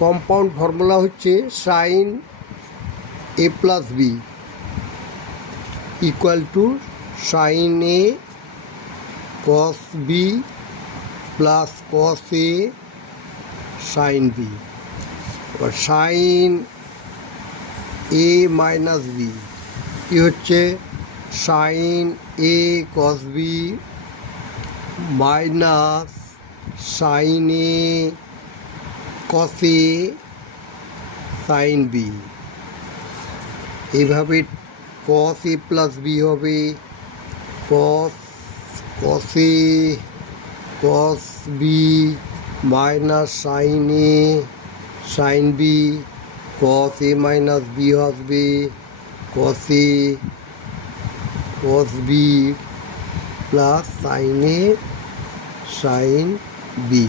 Compound formula হচ্ছে sine A plus B equal to sine A cos B plus cos A sine B. এবার sine A minus B কি হচ্ছে sine A cos B minus sine A cos A sine B. এইভাবে cos A plus B হবে cos A cos B minus sine A sine B, cos A minus B হবে cos A cos B plus sine A sine B.